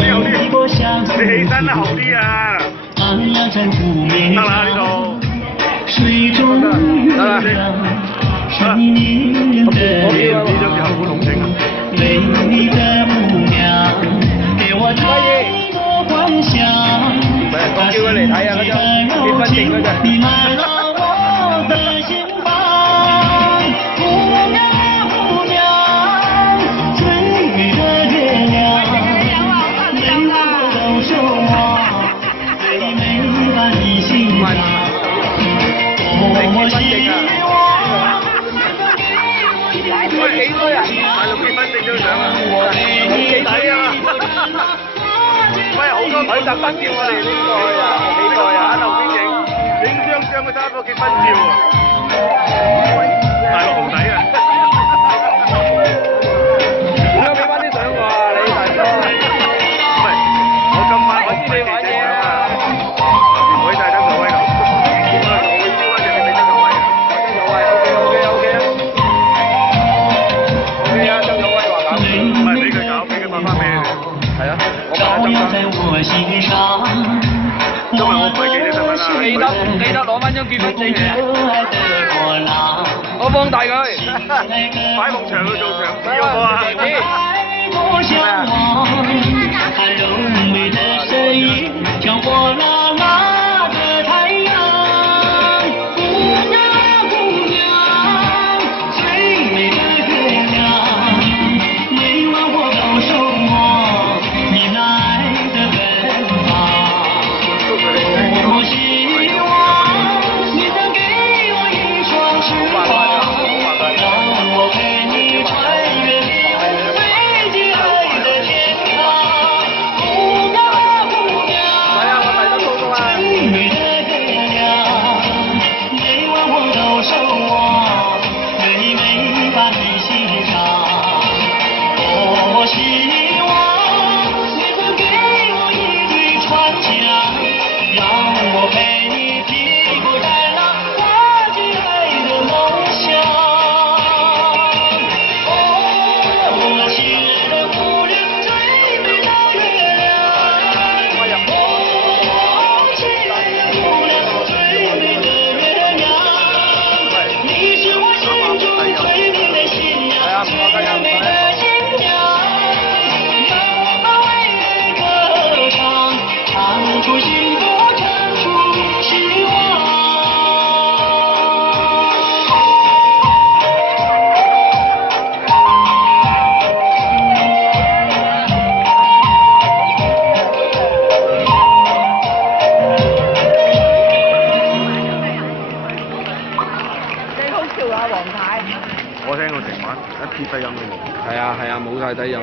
啲後啲，你起身啦後啲啊！得啦呢度，得啦，呢張之後好同情啊！我叫佢嚟睇下嗰張結婚證嗰陣。喂，幾歲啊？大陸結婚證張相啊，幾抵啊！喂，好多佢特登叫我哋呢個啊，幾代啊，喺後邊影張嘅三個結婚照啊！大陸紅底啊！而家俾翻啲相我啊，你大哥。喂，我今晚我知你玩嘢啊！唔可以帶得座位度。今日我唔係記得得啦，記得攞翻張結婚證嘅，我放大佢，擺埲牆去做牆紙好唔好啊？我聽過成晚一啲低音都冇。係啊，冇晒低音。